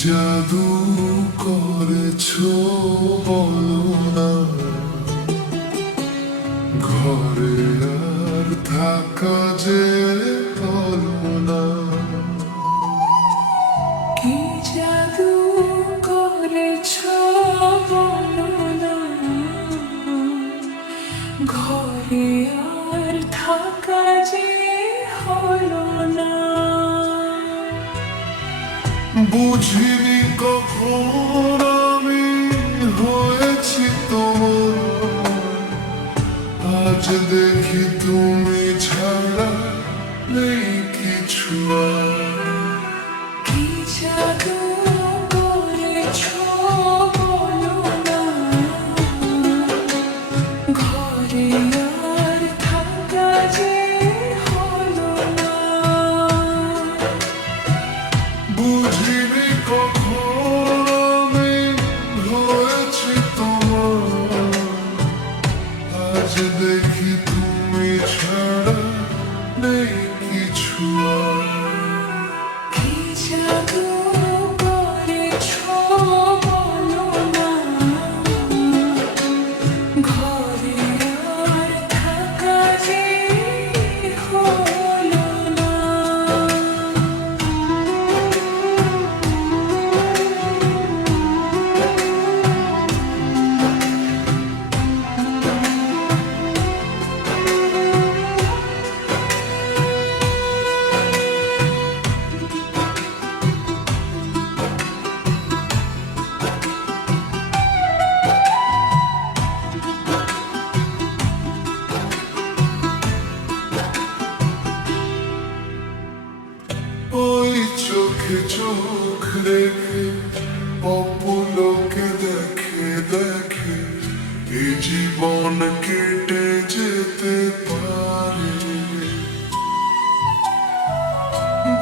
জাদু করেছো বলো না, ঘরে আর থাকা যে হলো না। কি জাদু করেছো বলো না, ঘরে আর থাকা যে হলো না। বুঝিনি কখন আমি হয়েছি তোমার, আজ দেখি তুমি ছাড়া নেই কিছু আর। কি জাদু করেছো বলো না, ঘরে আর থাকা যে হলো না। বুঝিনি কখন আমি হয়েছি তোমার, আজ দেখি তুমি ছাড়া নেই কিছু আর। কি জাদু করেছো বলো না, ঘরে আর থাকা যে হলো না। ওই চোখে চোখ রেখে অপলোকে দেখে দেখে এ জীবন কেটে যেতে পারে।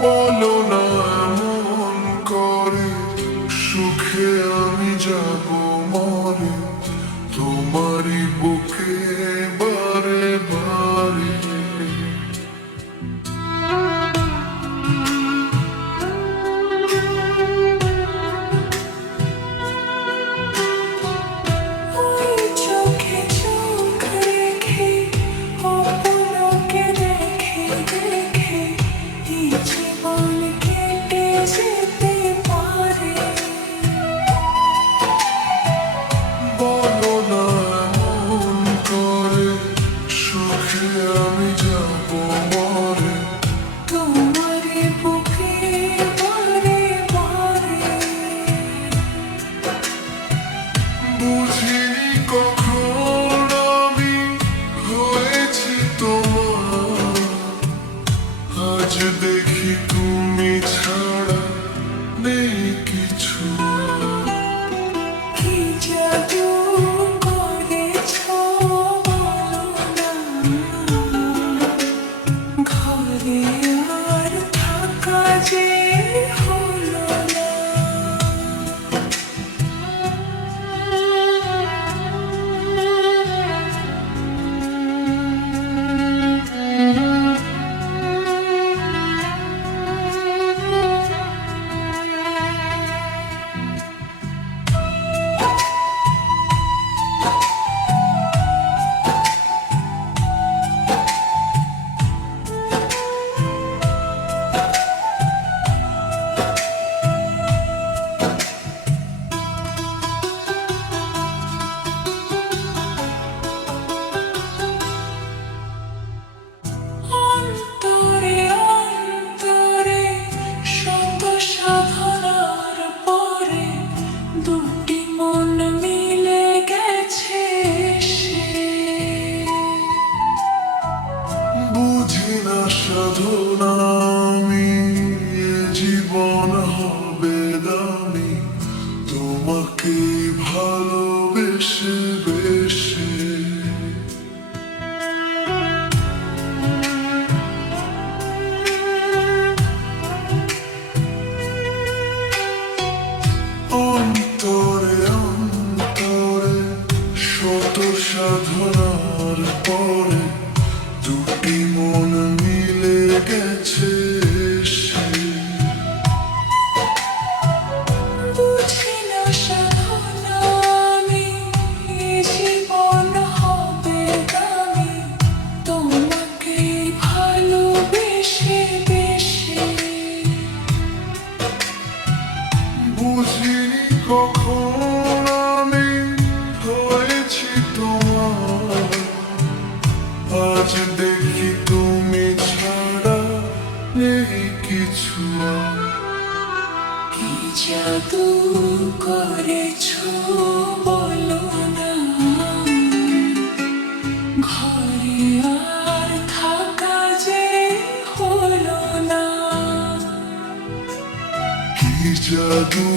বলো না এমন করে, সুখে আমি যাব মরে তোমারই বুকে বারে বারে। ওই চোখে চোখ রেখে অপলোকে দেখে দেখে এই জীবন কেটে যেতে পারে। বলো না এমন করে, সুখে আমি যাব মরে তোমারই বুকে বারে বারে। বুঝিনি কখন আমি হয়েছি তোমার, আজ দেখি তুমি ছাড়া নেই কিছু আর। কি জাদু করেছো বলো না, ঘরে আর থাকা যে হলো না। অন্তরে অন্তরে শত সাধনার পরে দুটি মন মিলে গেছে সে। বুঝি না সাধনা আমি, এ জীবন হবে দামি তোমাকে ভালোবেসে বেশে। অন্তরে অন্তরে শত সাধনার পরে দুটি মন মিলে গেছে সে। ছোঁয়া কি জাদু করেছো বলো না, ঘরে আর থাকা যে হলো না। কি জাদু